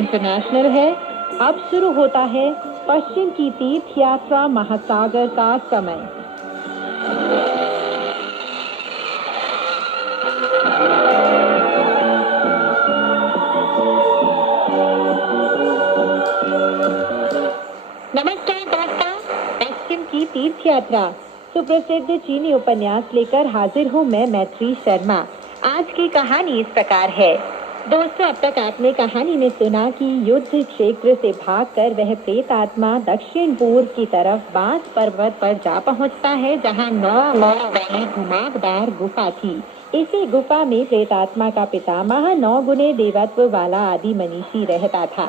International है। अब शुरू होता है पश्चिम की तीर्थ यात्रा महासागर का समय। नमस्कार दोस्तों, पश्चिम की तीर्थ यात्रा सुप्रसिद्ध चीनी उपन्यास लेकर हाजिर हूँ मैं मैत्री शर्मा। आज की कहानी इस प्रकार है। दोस्तों, अब तक आपने कहानी में सुना कि युद्ध क्षेत्र से भागकर वह प्रेत आत्मा दक्षिण पूर्व की तरफ बांस पर्वत पर जा पहुंचता है, जहां 9 मील वाली घुमावदार गुफा थी। इसी गुफा में प्रेत आत्मा का पितामह 9 गुने देवत्व वाला आदि मनीषी रहता था।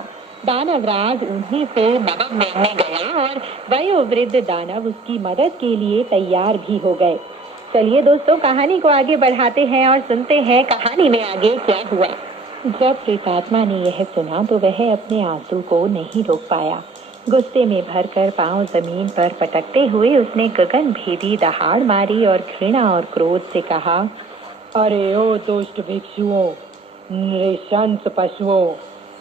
दानवराज उन्हीं से मदद मांगने गया और वयोवृद्ध दानव उसकी मदद के लिए तैयार भी हो गए। चलिए दोस्तों, कहानी को आगे बढ़ाते हैं और सुनते हैं कहानी में आगे क्या हुआ। जब प्रेतात्मा ने यह सुना तो वह अपने आंसू को नहीं रोक पाया। गुस्से में भरकर पांव जमीन पर पटकते हुए उसने गगन भेदी दहाड़ मारी और घृणा और क्रोध से कहा, अरे ओ दुष्ट भिक्षुओं, नृशंस पशुओं,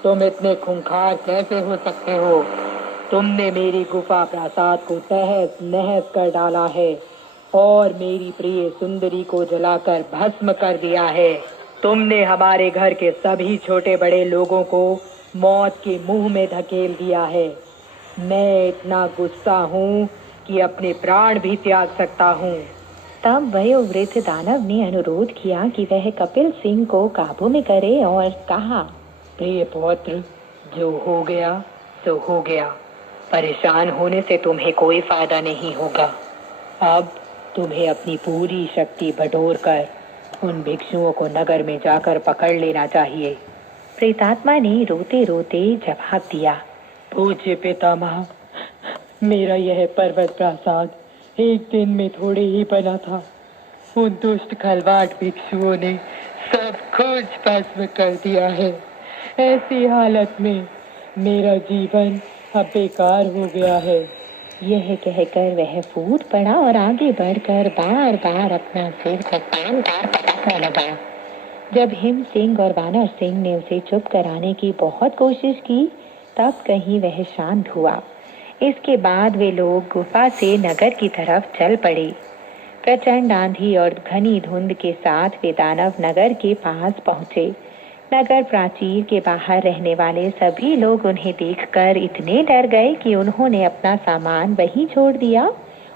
तुम इतने खूंखार कैसे हो सकते हो? तुमने मेरी गुफा प्रासाद को तहस नहस कर डाला है और मेरी प्रिय सुंदरी को जलाकर भस्म कर दिया है। तुमने हमारे घर के सभी छोटे बड़े लोगों को मौत के मुंह में धकेल दिया है। मैं इतना गुस्सा हूँ कि अपने प्राण भी त्याग सकता हूँ। तब वयोवृद्ध दानव ने अनुरोध किया कि वह कपिल सिंह को काबू में करे और कहा, प्रिय पौत्र, जो हो गया सो हो गया। परेशान होने से तुम्हें कोई फायदा नहीं होगा। अब तुम्हें अपनी पूरी शक्ति बटोर कर उन भिक्षुओं को नगर में जाकर पकड़ लेना चाहिए। प्रेतात्मा ने रोते रोते जवाब दिया, पूज्य पितामह, मेरा यह पर्वत प्रासाद एक दिन में थोड़े ही बना था। उन दुष्ट खलवाट भिक्षुओं ने सब कुछ भस्म कर दिया है। ऐसी हालत में मेरा जीवन अब बेकार हो गया है। यह कहकर वह फूट पड़ा और आगे बढ़कर बार बार अपना सिर खट्टान-दार पटकने लगा। जब हिम सिंह और वानर सिंह ने उसे चुप कराने की बहुत कोशिश की, तब कहीं वह शांत हुआ। इसके बाद वे लोग गुफा से नगर की तरफ चल पड़े। प्रचंड आंधी और घनी धुंध के साथ वे दानव नगर के पास पहुंचे। नगर प्राचीर के बाहर रहने वाले सभी लोग उन्हें देखकर इतने डर गए कि उन्होंने अपना सामान वहीं छोड़ दिया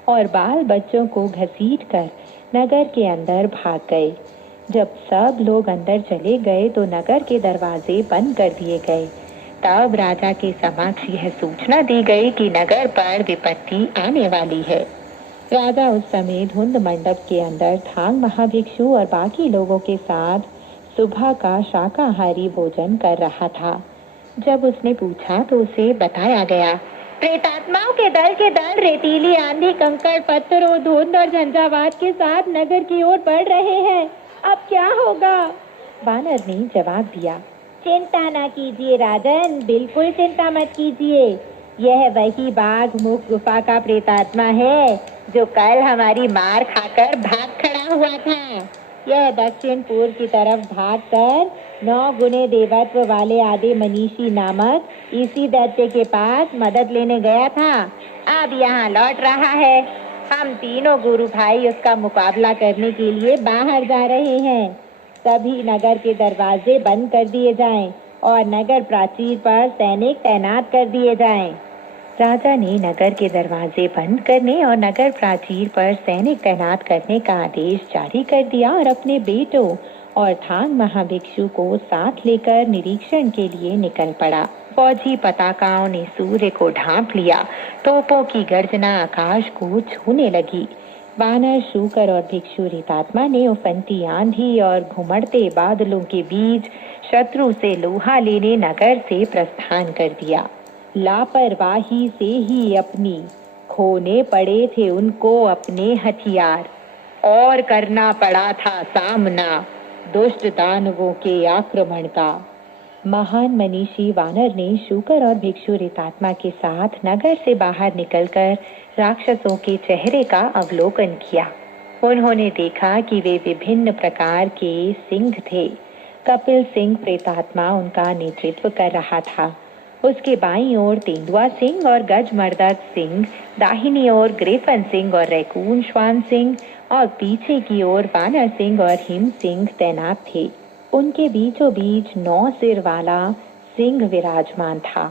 और बाल बच्चों को घसीटकर नगर के अंदर भाग गए। जब सब लोग अंदर चले गए तो नगर के दरवाजे बंद कर दिए गए। तब राजा के समक्ष यह सूचना दी गई कि नगर पर विपत्ति आने वाली है। राजा उस समय धुंध मंडप के अंदर थांग महाभिक्षु और बाकी लोगों के साथ सुबह का शाकाहारी भोजन कर रहा था। जब उसने पूछा तो उसे बताया गया, प्रेतात्माओं के दल रेतीली आंधी, कंकड़ पत्थरों, धुंध और झंझावात के साथ नगर की ओर बढ़ रहे हैं। अब क्या होगा? वानर ने जवाब दिया, चिंता न कीजिए राजन, बिल्कुल चिंता मत कीजिए। यह वही बाघ मुख गुफा का प्रेतात्मा है जो कल हमारी मार खाकर भाग खड़ा हुआ था। यह दक्षिण पूर्व की तरफ भागकर 9 गुने देवत्व वाले आदि मनीषी नामक इसी दैत्य के पास मदद लेने गया था। अब यहाँ लौट रहा है। हम तीनों गुरु भाई उसका मुकाबला करने के लिए बाहर जा रहे हैं। सभी नगर के दरवाजे बंद कर दिए जाएं और नगर प्राचीर पर सैनिक तैनात कर दिए जाएं। राजा ने नगर के दरवाजे बंद करने और नगर प्राचीर पर सैनिक तैनात करने का आदेश जारी कर दिया और अपने बेटों और थांग महाभिक्षु को साथ लेकर निरीक्षण के लिए निकल पड़ा। फौजी पताकाओं ने सूर्य को ढांप लिया। तोपों की गर्जना आकाश को छूने लगी। वानर, शूकर और भिक्षु रीतात्मा ने उफनती आंधी और घुमड़ते बादलों के बीच शत्रु से लोहा लेने नगर से प्रस्थान कर दिया। लापरवाही से ही अपनी खोने पड़े थे उनको अपने हथियार और करना पड़ा था सामना दुष्ट दानवों के आक्रमण का। महान मनीषी वानर ने शूकर और भिक्षु रीतात्मा के साथ नगर से बाहर निकलकर राक्षसों के चेहरे का अवलोकन किया। उन्होंने देखा कि वे विभिन्न प्रकार के सिंह थे। कपिल सिंह प्रेतात्मा उनका नेतृत्व कर रहा था। उसके बाईं ओर तेंदुआ सिंह और गजमर्दक सिंह, दाहिनी ओर ग्रेफन सिंह और रैकून श्वान सिंह और पीछे की ओर वानर सिंह और हिम सिंह तैनात थे। उनके बीचों बीच 9 सिर वाला सिंह विराजमान था।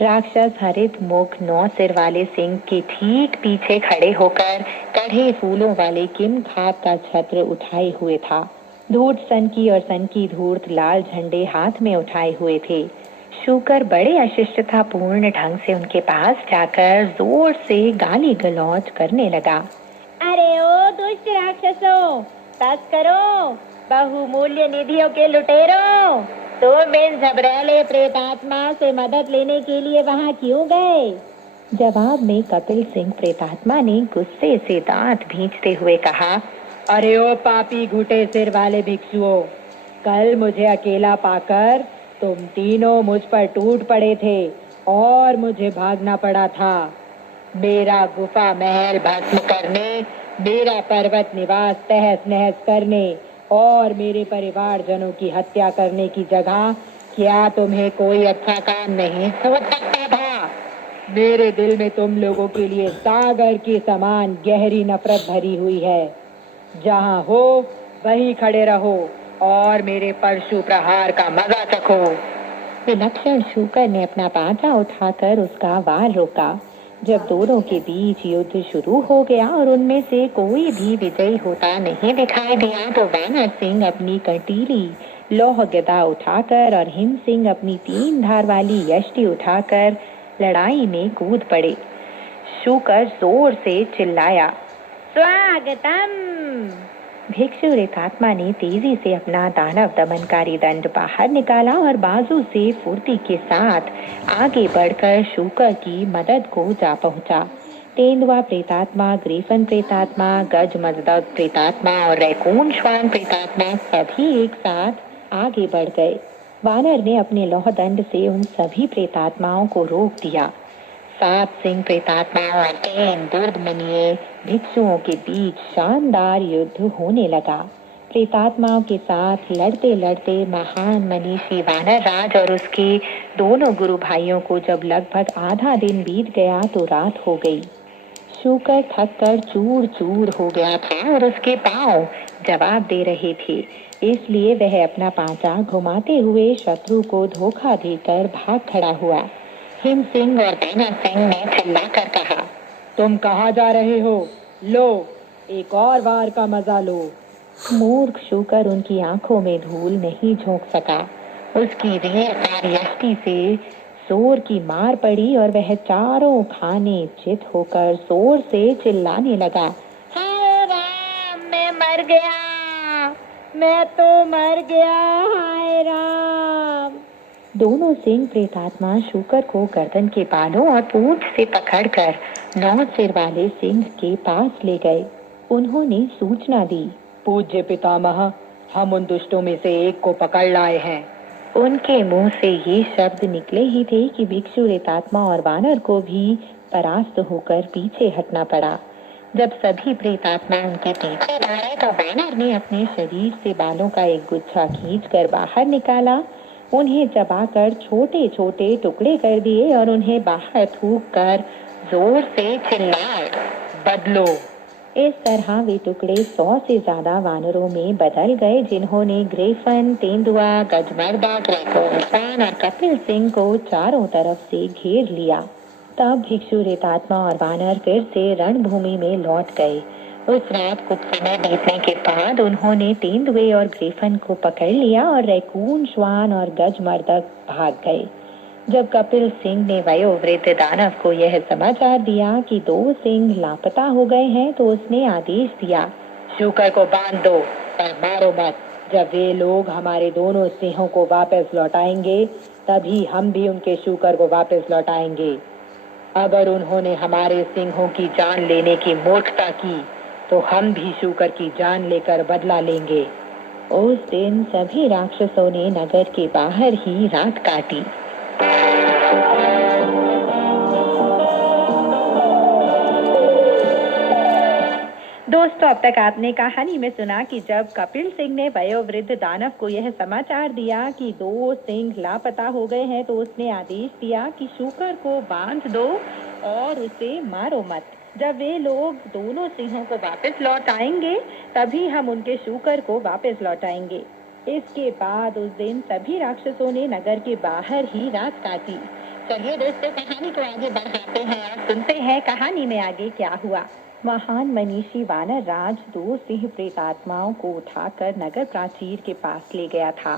राक्षस हरित मुख 9 सिर वाले सिंह के ठीक पीछे खड़े होकर कढ़े फूलों वाले किम खाप का छत्र उठाए हुए था। धूर्त सनकी और सनकी धूर्त लाल झंडे हाथ में उठाए हुए थे। शूकर बड़े अशिष्टतापूर्ण ढंग से उनके पास जाकर जोर से गाली गलौज करने लगा। अरे ओ दुष्ट राक्षसों, तस्करों, बहुमूल्य निधियों के लुटेरों, तुम इन झबरेले प्रेतात्मा से मदद लेने के लिए वहाँ क्यों गए? जवाब में कपिल सिंह प्रेतात्मा ने गुस्से से दांत भींचते हुए कहा, अरे ओ पापी घुटे सिर वाले भिक्षुओं, कल मुझे अकेला पाकर तुम तीनों मुझ पर टूट पड़े थे और मुझे भागना पड़ा था। मेरा गुफा महल भस्म करने, मेरा पर्वत निवास तहस नहस करने और मेरे परिवार जनों की हत्या करने की जगह क्या तुम्हें कोई अच्छा काम नहीं सोच सकता था? मेरे दिल में तुम लोगों के लिए सागर के समान गहरी नफरत भरी हुई है। जहाँ हो वहीं खड़े रहो और मेरे परशु प्रहार का मजा चखो। विलक्षण शूकर ने अपना पांचा उठाकर उसका वार रोका। जब दोनों के बीच युद्ध शुरू हो गया और उनमें से कोई भी विजयी होता नहीं दिखाई दिया तो वानर सिंह अपनी कंटीली लौह गदा उठाकर और हिम सिंह अपनी 3 धार वाली यष्टि उठाकर लड़ाई में कूद पड़े। शूकर जोर से चिल्लाया, स्वागतम। भिक्षु प्रेतात्मा ने तेजी से अपना दानव दमनकारी दंड बाहर निकाला और बाजू से फुर्ती के साथ आगे बढ़कर शूकर की मदद को जा पहुंचा। तेंदुआ प्रेतात्मा, ग्रीफन प्रेतात्मा, गजमर्दक प्रेतात्मा और रैकून श्वान प्रेतात्मा सभी एक साथ आगे बढ़ गए। वानर ने अपने लौह दंड से उन सभी प्रेतात्माओं को रोक दिया। 7 सिंह प्रेतात्माओं और 3 दुर्दमनीय भिक्षुओं के बीच शानदार युद्ध होने लगा। प्रेतात्माओं के साथ लड़ते लड़ते महान मनीषी वानर राज और उसके दोनों गुरु भाइयों को जब लगभग आधा दिन बीत गया तो रात हो गई। शूकर थक कर चूर चूर हो गया था और उसके पांव जवाब दे रहे थे, इसलिए वह अपना पांचा घुमाते हुए शत्रु को धोखा देकर भाग खड़ा हुआ। हिम सिंह और वानर सिंह ने चिल्लाकर कहा, तुम कहाँ जा रहे हो? लो, एक और वार का मजा लो। मूर्ख शूकर उनकी आंखों में धूल नहीं झोंक सका। उसकी रेलदार यष्टि से जोर की मार पड़ी और वह चारों खाने चित होकर जोर से चिल्लाने लगा, हाय राम, मैं मर गया, मैं तो मर गया, हाय राम। दोनों सिंह प्रेतात्मा शूकर को गर्दन के बालों और पूंछ से पकड़कर 9 सिर वाले सिंह के पास ले गए। उन्होंने सूचना दी, पूज्य पितामह, हम उन दुष्टों में से एक को पकड़ लाए हैं। उनके मुंह से ये शब्द निकले ही थे कि भिक्षु प्रेतात्मा और वानर को भी परास्त होकर पीछे हटना पड़ा। जब सभी प्रेतात्मा उनके पीछे दौड़े तो वानर ने अपने शरीर से बालों का एक गुच्छा खींचकर बाहर निकाला, उन्हें चबाकर छोटे छोटे टुकड़े कर दिए और उन्हें बाहर थूक कर जोर से चिल्लाए, बदलो। इस तरह वे टुकड़े 100 से ज्यादा वानरों में बदल गए, जिन्होंने ग्रेफन, तेंदुआ, गजमर्दक, रैकून श्वान और कपिल सिंह को चारों तरफ से घेर लिया। तब भिक्षु प्रेतात्मा और वानर फिर से रणभूमि में लौट गए। उस रात कुछ समय बीतने के बाद उन्होंने तेंदुए और ग्रीफन को पकड़ लिया और रैकून श्वान और गजमर्दक भाग गए। जब कपिल सिंह ने वयोवृद्ध दानव को यह समाचार दिया कि 2 सिंह लापता हो गए हैं तो उसने आदेश दिया, शूकर को बांध दो पर मारो मत। जब वे लोग हमारे दोनों सिंहों को वापस लौटाएंगे तभी हम भी उनके शूकर को वापस लौटाएंगे। अगर उन्होंने हमारे सिंहों की जान लेने की मूर्खता की तो हम भी शूकर की जान लेकर बदला लेंगे। उस दिन सभी राक्षसों ने नगर के बाहर ही रात काटी। दोस्तों, अब तक आपने कहानी में सुना कि जब कपिल सिंह ने वयोवृद्ध दानव को यह समाचार दिया कि दो सिंह लापता हो गए हैं, तो उसने आदेश दिया कि शूकर को बांध दो और उसे मारो मत। जब वे लोग दोनों सिंहों को वापस लौट आएंगे, तभी हम उनके शूकर को वापस लौटाएंगे। इसके बाद उस दिन सभी राक्षसों ने नगर के बाहर ही रात काटी। चलिए दोस्तों, कहानी को आगे बढ़ाते हैं और सुनते हैं कहानी में आगे क्या हुआ। महान मनीषी वानर राज दो सिंह प्रेतात्माओं को उठाकर नगर प्राचीर के पास ले गया था।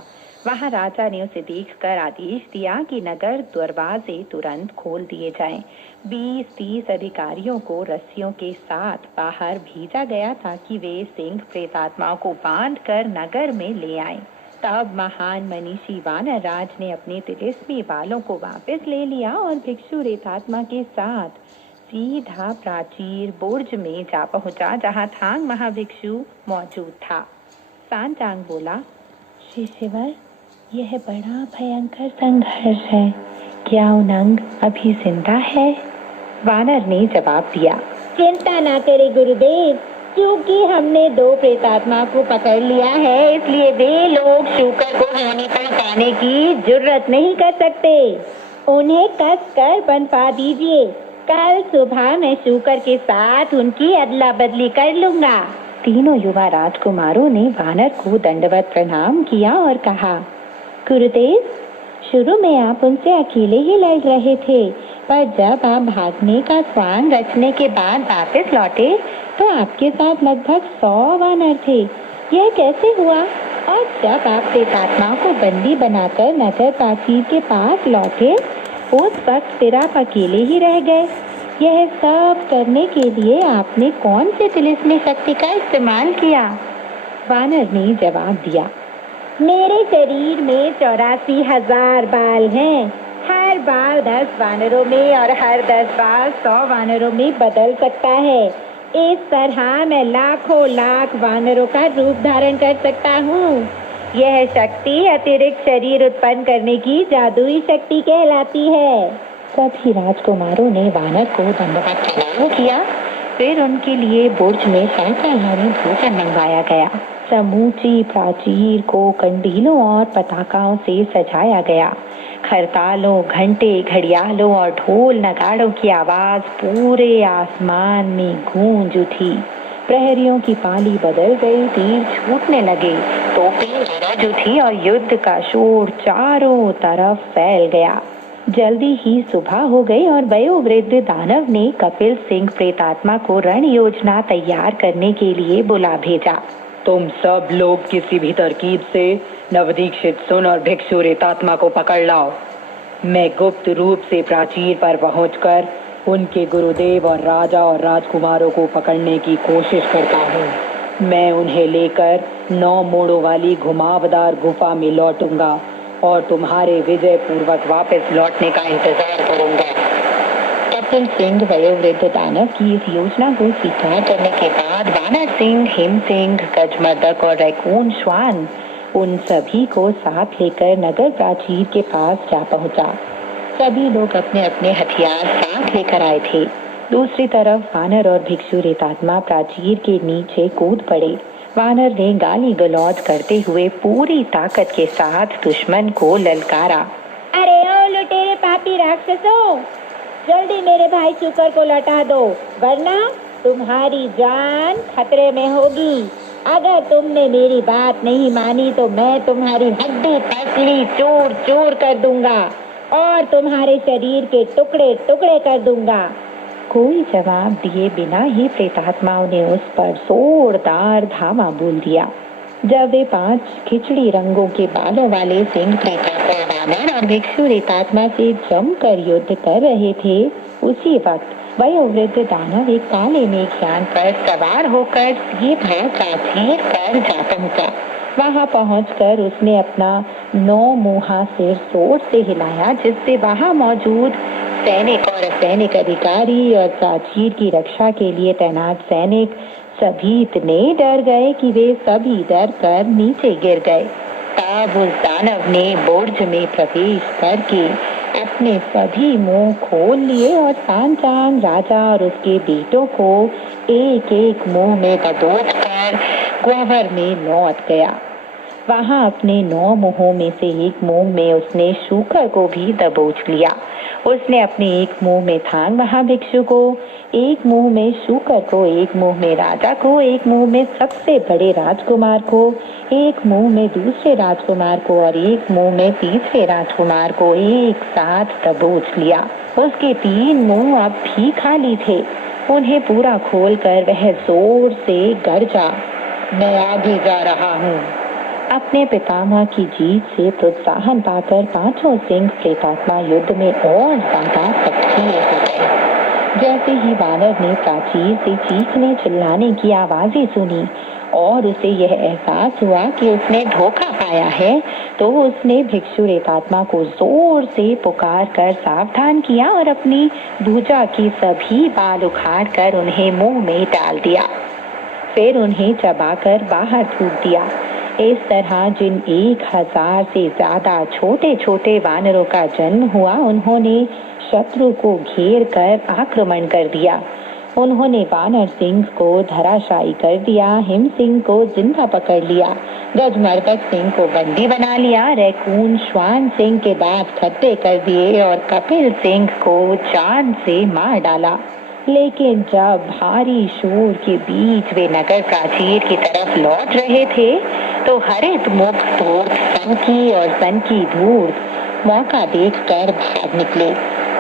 वहां राजा ने उसे देखकर आदेश दिया कि नगर दरवाजे तुरंत खोल दिए जाएं। 20-30 अधिकारियों को रस्सियों के साथ बाहर भेजा गया ताकि वे सिंह प्रेतात्माओं को बांधकर नगर में ले आएं। तब महान मनीषी वानर राज ने अपने तिलिस्मी बालों को वापस ले लिया और भिक्षु रेतात्मा के साथ सीधा प्राचीर बुर्ज में जा पहुंचा, जहां थांग महाभिक्षु मौजूद था। सांतांग बोला, शिशिवर, यह बड़ा भयंकर संघर्ष है। क्या उनंग अभी जिंदा है? वानर ने जवाब दिया, चिंता ना करे गुरुदेव, क्योंकि हमने दो प्रेतात्मा को पकड़ लिया है, इसलिए वे लोग शूकर को हानि पहुंचाने की जुर्रत नहीं कर सकते। उन्हें कस कर बंधवा दीजिए। कल सुबह मैं शूकर के साथ उनकी अदला बदली कर लूंगा। तीनों युवा राजकुमारों ने वानर को दंडवत प्रणाम किया और कहा, गुरुदेव, शुरू में आप उनसे अकेले ही लड़ रहे थे, पर जब आप भागने का स्वांग रचने के बाद वापस लौटे तो आपके साथ लगभग 100 वानर थे। यह कैसे हुआ? और जब आप प्रेतात्माओं को बंदी बनाकर नगर प्राचीर के पास लौटे, उस वक्त फिर आप अकेले ही रह गए। यह सब करने के लिए आपने कौन से तिलिस्मी शक्ति का इस्तेमाल किया? वानर ने जवाब दिया, मेरे शरीर में 84,000 बाल हैं। हर बाल 10 वानरों में और हर 10 बाल 100 वानरों में बदल सकता है। इस तरह मैं लाखों लाख वानरों का रूप धारण कर सकता हूँ। यह शक्ति अतिरिक्त शरीर उत्पन्न करने की जादुई शक्ति कहलाती है। सभी राजकुमारों ने वानर को दंडवत प्रणाम किया। फिर उनके लिए बुर्ज में शाकाहारी भोजन मंगवाया गया। समूची प्राचीर को कंडीलों और पताकाओं से सजाया गया। खरतालों, घंटे, घड़ियालों और ढोल नगाड़ों की आवाज पूरे आसमान में गूंज उठी। प्रहरियों की पाली बदल गई, तीर छूटने लगे, तोपें गरज उठी और युद्ध का शोर चारों तरफ फैल गया। जल्दी ही सुबह हो गई और वयोवृद्ध दानव ने कपिल सिंह प्रेतात्मा को रण योजना तैयार करने के लिए बुला भेजा। तुम सब लोग किसी भी तरकीब से नवदीक्षित सुन और भिक्षु रेतात्मा को पकड़ लाओ। मैं गुप्त रूप से प्राचीर पर पहुंचकर उनके गुरुदेव और राजा और राजकुमारों को पकड़ने की कोशिश करता हूँ। मैं उन्हें लेकर 9 मोड़ों वाली घुमावदार गुफा में लौटूंगा और तुम्हारे विजय पूर्वक वापस लौटने का इंतजार करूंगा। कपिल सिंह वयोवृद्ध दानव की इस योजना को स्वीकार करने के बाद वानर सिंह, हिम सिंह, गजमर्दक और रैकून श्वान उन सभी को साथ लेकर नगर प्राचीर के पास जा पहुंचा। सभी लोग अपने अपने हथियार साथ लेकर आए थे। दूसरी तरफ वानर और भिक्षु रेतात्मा प्राचीर के नीचे कूद पड़े। वानर ने गाली गलौज करते हुए पूरी ताकत के साथ दुश्मन को ललकारा, अरे ओ लुटेरे पापी राक्षसों, जल्दी मेरे भाई शूकर को लौटा दो, वरना तुम्हारी जान खतरे में होगी। अगर तुमने मेरी बात नहीं मानी तो मैं तुम्हारी हड्डी पसली चूर चूर कर दूंगा और तुम्हारे शरीर के टुकड़े टुकड़े कर दूंगा। कोई जवाब दिए बिना ही प्रेतात्माओं ने उस पर जोरदार धावा बोल दिया। जब वे 5 खिचड़ी रंगों के बालों वाले सिंह प्रेतात्मा वानर और भिक्षु रेतात्मा से जमकर युद्ध कर रहे थे, उसी वक्त वयोवृद्ध दानव एक काले मेघयान पर सवार होकर सीधा प्राचीर पर जा पहुंचा। वहां पहुंचकर उसने अपना 9 मुहा सिर जोर से हिलाया, जिससे वहां मौजूद सैनिक और असैनिक अधिकारी और प्राचीर की रक्षा के लिए तैनात सैनिक सभी इतने डर गए कि वे सभी डर कर नीचे गिर गए। तब उस दानव ने बुर्ज में प्रवेश करके अपने सभी मुंह खोल लिए और सांचांग राजा और उसके बेटों को एक एक मुंह में दबोच कर ग्वावर में लौट गया। वहां अपने 9 मुंहों में से एक मुंह में उसने शूकर को भी दबोच लिया। उसने अपने एक मुंह में थांग महाभिक्षु को, एक मुंह में शूकर को, एक मुंह में राजा को, एक मुंह में सबसे बड़े राजकुमार को, एक मुंह में दूसरे राजकुमार को और एक मुंह में तीसरे राजकुमार को एक साथ दबोच लिया। उसके 3 मुंह अब भी खाली थे। उन्हें पूरा खोलकर वह जोर से गरजा, मैं आगे जा रहा हूँ। अपने पितामह की जीत से प्रोत्साहन पाकर पांचों सिंह प्रेतात्मा युद्ध में और ज्यादा सक्रिय हो गए। जैसे ही वानर ने प्राचीर से चीखने चिल्लाने की आवाजें सुनी और उसे यह एहसास हुआ कि उसने धोखा पाया है, तो उसने भिक्षु प्रेतात्मा को जोर से पुकार कर सावधान किया और अपनी भुजा की सभी बाल उखाड़ कर उन्हें मुंह में डाल दिया। फिर उन्हें चबाकर बाहर थूक दिया। इस तरह जिन 1000 से ज्यादा छोटे छोटे वानरों का जन्म हुआ, उन्होंने शत्रु को घेर कर आक्रमण कर दिया। उन्होंने वानर सिंह को धराशायी कर दिया, हिम सिंह को जिंदा पकड़ लिया, गजमर्दक सिंह को बंदी बना लिया, रैकून श्वान सिंह के दांत खट्टे कर दिए और कपिल सिंह को जान से मार डाला। लेकिन जब भारी शोर के बीच वे नगर प्राचीर की तरफ लौट रहे थे, तो हरित मुख धूर्त सनकी और सनकी धूर्त मौका देखकर भाग निकले।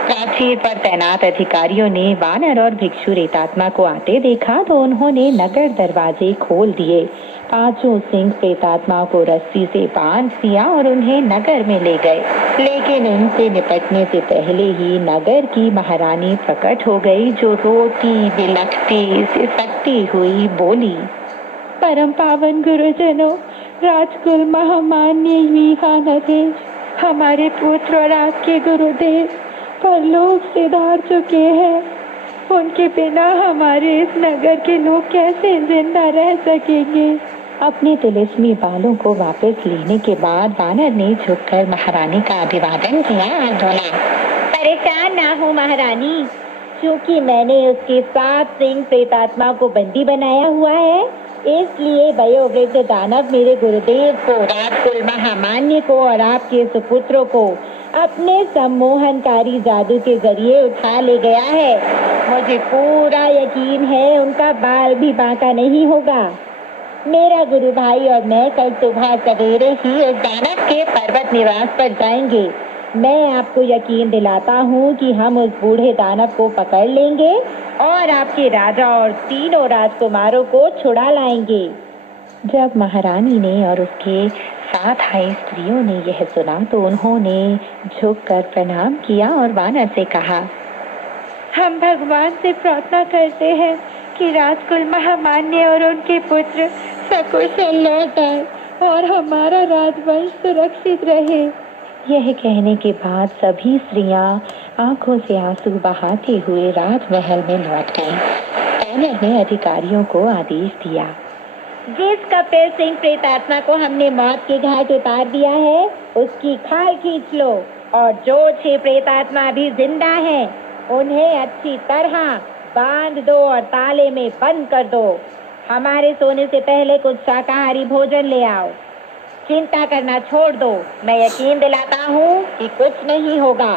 प्राचीर पर तैनात अधिकारियों ने वानर और भिक्षु प्रेतात्मा को आते देखा तो उन्होंने नगर दरवाजे खोल दिए। पांचों सिंह प्रेतात्मा को रस्सी से बांध दिया और उन्हें नगर में ले गए। लेकिन उनसे निपटने से पहले ही नगर की महारानी प्रकट हो गई, जो रोती बिलखती सिसकती हुई बोली, परम पावन गुरुजनों, राजकुल महामान्य विहानदेश, हमारे पुत्र और आपके गुरुदेव परलोक से धार चुके हैं। उनके बिना हमारे इस नगर के लोग कैसे जिंदा रह सकेंगे। अपने तिलिस्मी बालों को वापस लेने के बाद वानर ने झुककर महारानी का अभिवादन किया और बोला, परेशान ना हो महारानी, क्योंकि मैंने उसके 7 सिंह प्रेतात्मा को बंदी बनाया हुआ है, इसलिए वयोवृद्ध दानव मेरे गुरुदेव को, राजकुल महामान्य को और आपके सुपुत्रों को अपने सम्मोहनकारी जादू के जरिए उठा ले गया है। मुझे पूरा यकीन है उनका बाल भी बांका नहीं होगा। मेरा गुरु भाई और मैं कल सुबह सवेरे ही उस दानव के पर्वत निवास पर जाएंगे। मैं आपको यकीन दिलाता हूँ कि हम उस बूढ़े दानव को पकड़ लेंगे और आपके राजा और तीनों राजकुमारों को छुड़ा लाएंगे। जब महारानी ने और उसके साथ आई स्त्रियों ने यह सुना तो उन्होंने झुककर प्रणाम किया और वानर से कहा, हम भगवान से प्रार्थना करते हैं कि राजकुल महामान्य और उनके पुत्र सकुशल लौट आए और हमारा राजवंश सुरक्षित रहे। यह कहने के बाद सभी स्त्रियां आंखों से आंसू बहाते हुए राजमहल में लौट गईं। वानर ने अधिकारियों को आदेश दिया, जिस कपिल सिंह प्रेतात्मा को हमने मौत के घाट उतार दिया है, उसकी खाल खींच लो और जो 6 प्रेतात्मा अभी जिंदा हैं, उन्हें अच्छी तरह बांध दो और ताले में बंद कर दो। हमारे सोने से पहले कुछ शाकाहारी भोजन ले आओ। चिंता करना छोड़ दो, मैं यकीन दिलाता हूँ कि कुछ नहीं होगा।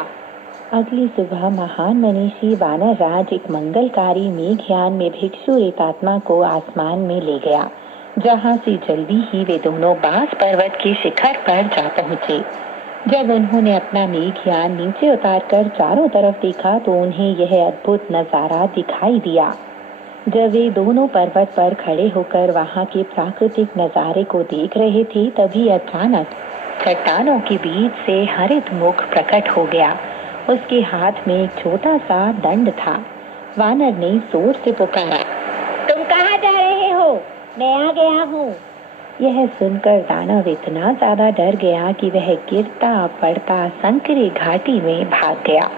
अगली सुबह महान मनीषी वानर राज एक मंगलकारी मेघयान में भिक्षु प्रेतात्मा को आसमान में ले गया, जहाँ से जल्दी ही वे दोनों बांस पर्वत के शिखर पर जा पहुँचे। जब उन्होंने अपना मेघयान नीचे उतारकर चारों तरफ देखा तो उन्हें यह अद्भुत नजारा दिखाई दिया। जब वे दोनों पर्वत पर खड़े होकर वहां के प्राकृतिक नजारे को देख रहे थे, तभी अचानक चट्टानों के बीच से हरित मुख प्रकट हो गया। उसके हाथ में एक छोटा सा दंड था। वानर ने जोर से पुकारा, तुम कहाँ जा रहे हो? मैं आ गया हूँ। यह सुनकर दानव इतना ज्यादा डर गया कि वह गिरता पड़ता संकरी घाटी में भाग गया।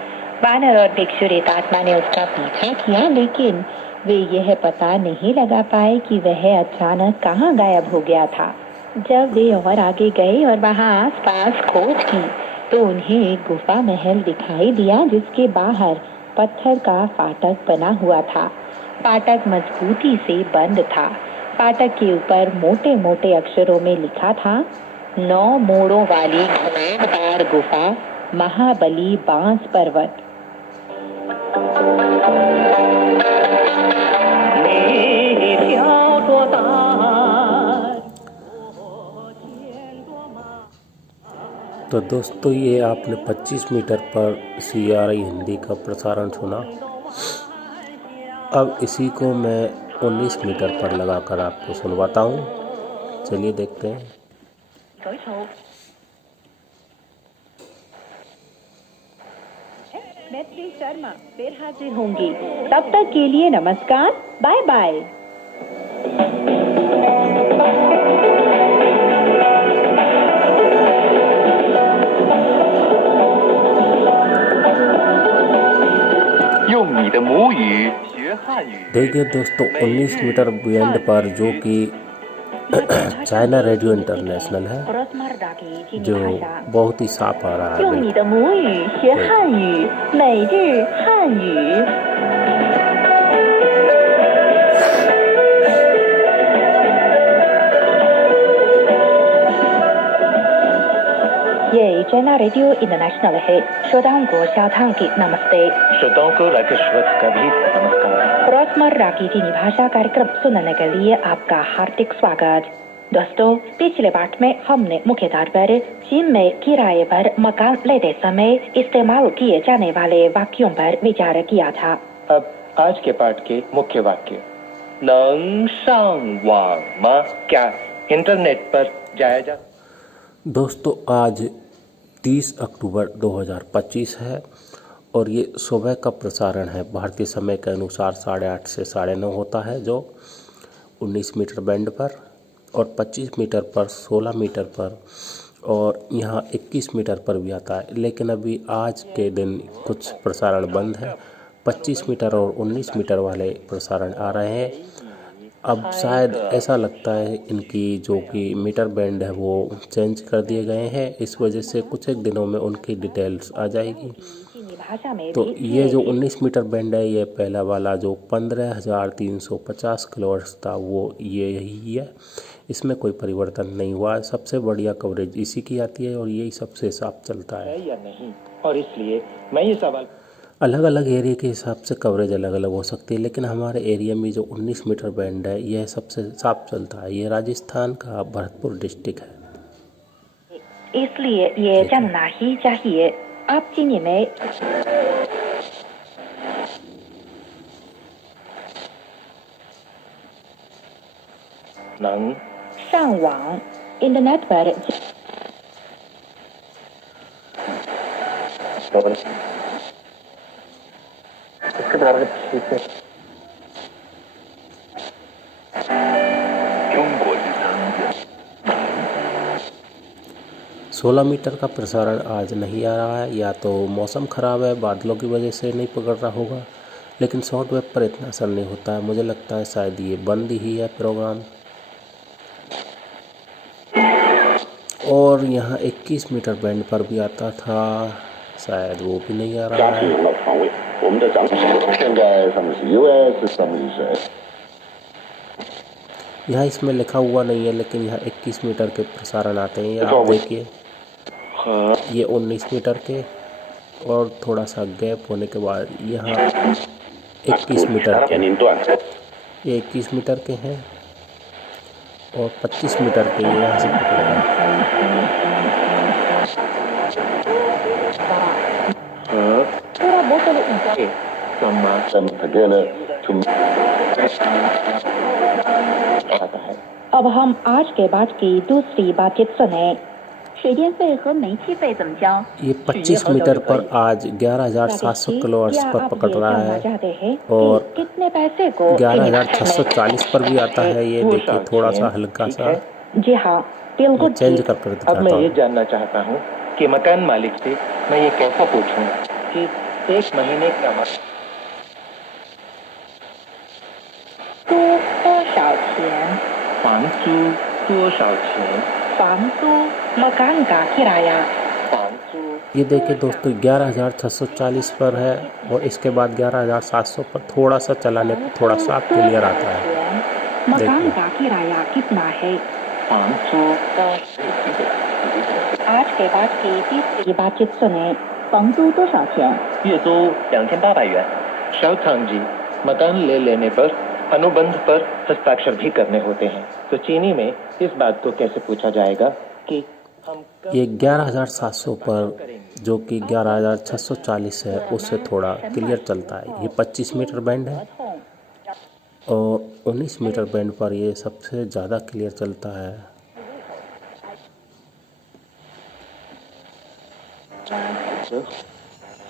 वानर और भिक्षु प्रेतात्मा ने उसका पीछा किया, लेकिन वे यह पता नहीं लगा पाए कि वह अचानक कहाँ गायब हो गया था। जब वे और आगे गए और वहां आसपास खोज की, तो उन्हें एक गुफा महल दिखाई दिया जिसके बाहर पत्थर का फाटक बना हुआ था। फाटक मजबूती से बंद था। फाटक के ऊपर मोटे मोटे अक्षरों में लिखा था, 9 मोड़ों वाली घुमावदार गुफा, महाबली बांस पर्वत। तो दोस्तों, ये आपने 25 मीटर पर CRI हिंदी का प्रसारण सुना। अब इसी को मैं 19 मीटर पर लगाकर आपको सुनवाता हूँ। चलिए देखते हैं। मैं श्री शर्मा फिर हाजिर होंगी। तब तक के लिए नमस्कार, बाय बाय। देखिए दोस्तों, 19 मीटर बैंड पर जो कि चाइना रेडियो इंटरनेशनल है, जो बहुत ही साफ आ रहा है। ये चाइना रेडियो इंटरनेशनल है। श्रोताओं को सावधान की नमस्ते। श्रोताओं को राकेश्वर का भी नमस्कार। रोजमर्रा की चीनी भाषा कार्यक्रम सुनने के लिए आपका हार्दिक स्वागत। दोस्तों, पिछले पाठ में हमने मुख्य तौर पर चीन में किराए पर मकान लेते समय इस्तेमाल किए जाने वाले वाक्यों पर विचार किया था। अब आज के पाठ के मुख्य वाक्य। नंग सांग वांग मा, क्या इंटरनेट पर जाया जा। दोस्तों, आज 30 अक्टूबर 2025 है और ये सुबह का प्रसारण है। भारतीय समय के अनुसार 8:30 से 9:30 होता है, जो 19 मीटर बैंड पर और 25 मीटर पर, 16 मीटर पर और यहाँ 21 मीटर पर भी आता है। लेकिन अभी आज के दिन कुछ प्रसारण बंद है। 25 मीटर और 19 मीटर वाले प्रसारण आ रहे हैं। अब शायद ऐसा लगता है इनकी जो कि मीटर बैंड है वो चेंज कर दिए गए हैं। इस वजह से कुछ एक दिनों में उनकी डिटेल्स आ जाएगी। तो ये जो 19 मीटर बैंड है, ये पहला वाला जो 15,350 किलोहर्ट्ज़ था, वो ये यही है। इसमें कोई परिवर्तन नहीं हुआ है। सबसे बढ़िया कवरेज इसी की आती है और यही सबसे साफ चलता है या नहीं। और इसलिए मैं ये सवाल, अलग अलग एरिया के हिसाब से कवरेज अलग अलग हो सकती है, लेकिन हमारे एरिया में जो 19 मीटर बैंड है, यह सबसे साफ चलता है। ये राजस्थान का भरतपुर डिस्ट्रिक्ट है, इसलिए ये जानना ही चाहिए। आप चीनी में नंग सांग वांग इंटरनेट पर इसके बारे में ठीक है। क्यों बोली 16 मीटर का प्रसारण आज नहीं आ रहा है। या तो मौसम ख़राब है, बादलों की वजह से नहीं पकड़ रहा होगा, लेकिन शॉर्ट वेव पर इतना असर नहीं होता है। मुझे लगता है शायद ये बंद ही है प्रोग्राम। और यहाँ 21 मीटर बैंड पर भी आता था, शायद वो भी नहीं आ रहा है। यहाँ इसमें लिखा हुआ नहीं है, लेकिन यहाँ 21 मीटर के प्रसारण आते हैं। आप देखिए, ये 19 मीटर के और थोड़ा सा गैप होने के बाद यहाँ 21 मीटर के, ये 21 मीटर के हैं और 25 मीटर के ये यहाँ से अब हम आज के बाद की दूसरी बातचीत सुने। ये 25 मीटर पर आज 11,700 किलोहर्ट्ज़ पर पकड़ रहा है और कितने पैसे को 11,640 पर भी आता है। ये देखिए, थोड़ा सा हल्का सा जी हाँ, बिल्कुल चेंज कर अब दिखाता मैं ये हूँ। जानना चाहता हूँ कि मकान मालिक से मैं ये कैसा पूछूं कि एक महीने का मकान का किराया, ये देखिए दोस्तों 11,640 पर है और इसके बाद 11,700 पर थोड़ा सा चलाने पर थोड़ा सा क्लियर आता है। मकान देखिए का किराया कितना है? 房租 आज के बाद की तीसरी बातचीत सुने। 房租多少钱？ 月租2800元。शाओथांग जी, मकान ले लेने पर अनुबंध पर हस्ताक्षर भी करने होते हैं, तो चीनी में इस बात को कैसे पूछा जाएगा कि हम ये 11,700 पर जो कि 11,640 है उससे थोड़ा क्लियर चलता है। ये 25 मीटर बैंड है और 19 मीटर बैंड पर ये सबसे ज़्यादा क्लियर चलता है।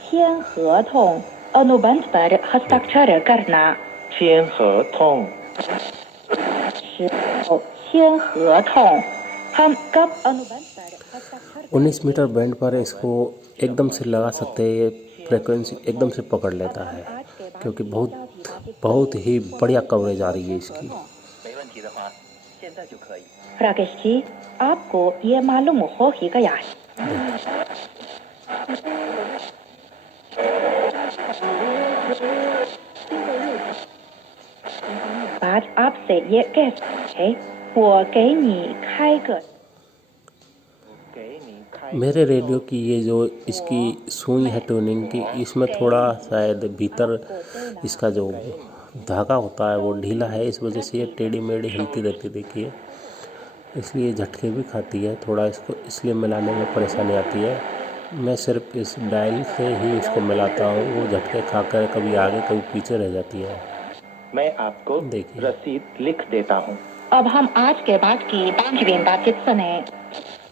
签合同अनुबंध पर हस्ताक्षर करना। 签合同 签合同हम कब अनुबंध पर हस्ताक्षर 19 मीटर बैंड पर इसको एकदम से लगा सकते हैं। ये फ्रिक्वेंसी एकदम से पकड़ लेता है क्योंकि बहुत ही बढ़िया कवरेज आ रही है इसकी। 没问题的话，现在就可以。 राकेश जी, आपको ये मालूम हो ही गया है। बात आपसे ये कह सकते हैं, 我给你开个 मेरे रेडियो की ये जो इसकी सुई है ट्यूनिंग की, इसमें थोड़ा शायद भीतर इसका जो धागा होता है वो ढीला है, इस वजह से ये टेढ़ी मेढ़ी हिलती रहती देखिए, इसलिए झटके भी खाती है थोड़ा। इसको इसलिए मिलाने में परेशानी आती है। मैं सिर्फ इस डायल से ही इसको मिलाता हूँ, वो झटके खाकर कभी आगे कभी पीछे रह जाती है। मैं आपको देखिए। रसीद लिख देता हूँ। अब हम आज के बाद की 5वीं बातचीत सुने।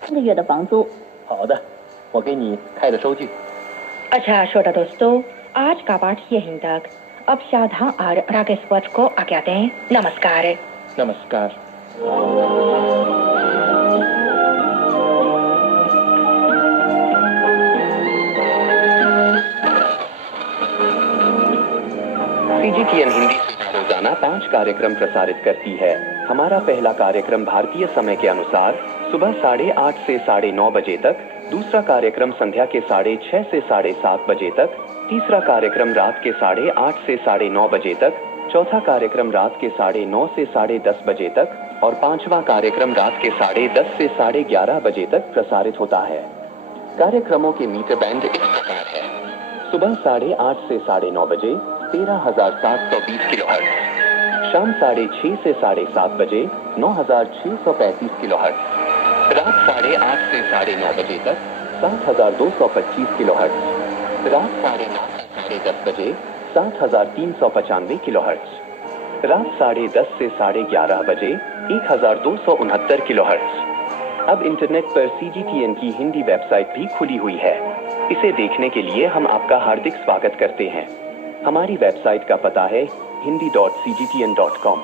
3个月的房租。好的，我给你开的收据。 अच्छा छोटा दोस्तों, आज का पाठ यहीं तक। अब शाधा और राकेश वत्स को आज्ञा दें। नमस्कार। नमस्कार। सीजीटीएन हिंदी रोजाना 5 कार्यक्रम प्रसारित करती है। हमारा पहला कार्यक्रम भारतीय समय के अनुसार सुबह 8:30 से 9:30 बजे तक, दूसरा कार्यक्रम संध्या के 6:30 से 7:30 बजे तक, तीसरा कार्यक्रम रात के 8:30 से 9:30 बजे तक, चौथा कार्यक्रम रात के 9:30 से 10:30 बजे तक और पांचवा कार्यक्रम रात के 10:30 से 11:30 बजे तक प्रसारित होता है। कार्यक्रमों के मीटर बैंड इस प्रकार है। सुबह 8:30 से 9:30 बजे 13,720 किलोहर्ट्ज, शाम 6:30 से 7:30 बजे 9,635 किलोहर्ट्ज, रात 8:30 से 9:30 बजे तक 7,225 किलोहर्ट्ज, रात 9:30 से 10:30 बजे 7,395 किलोहर्ट्ज, रात 10:30 से 11:30 बजे 1,269 किलोहर्ट्ज। अब इंटरनेट पर सीजीटीएन की हिंदी वेबसाइट भी खुली हुई है। इसे देखने के लिए हम आपका हार्दिक स्वागत करते हैं। हमारी वेबसाइट का पता है hindi.cgtn.com।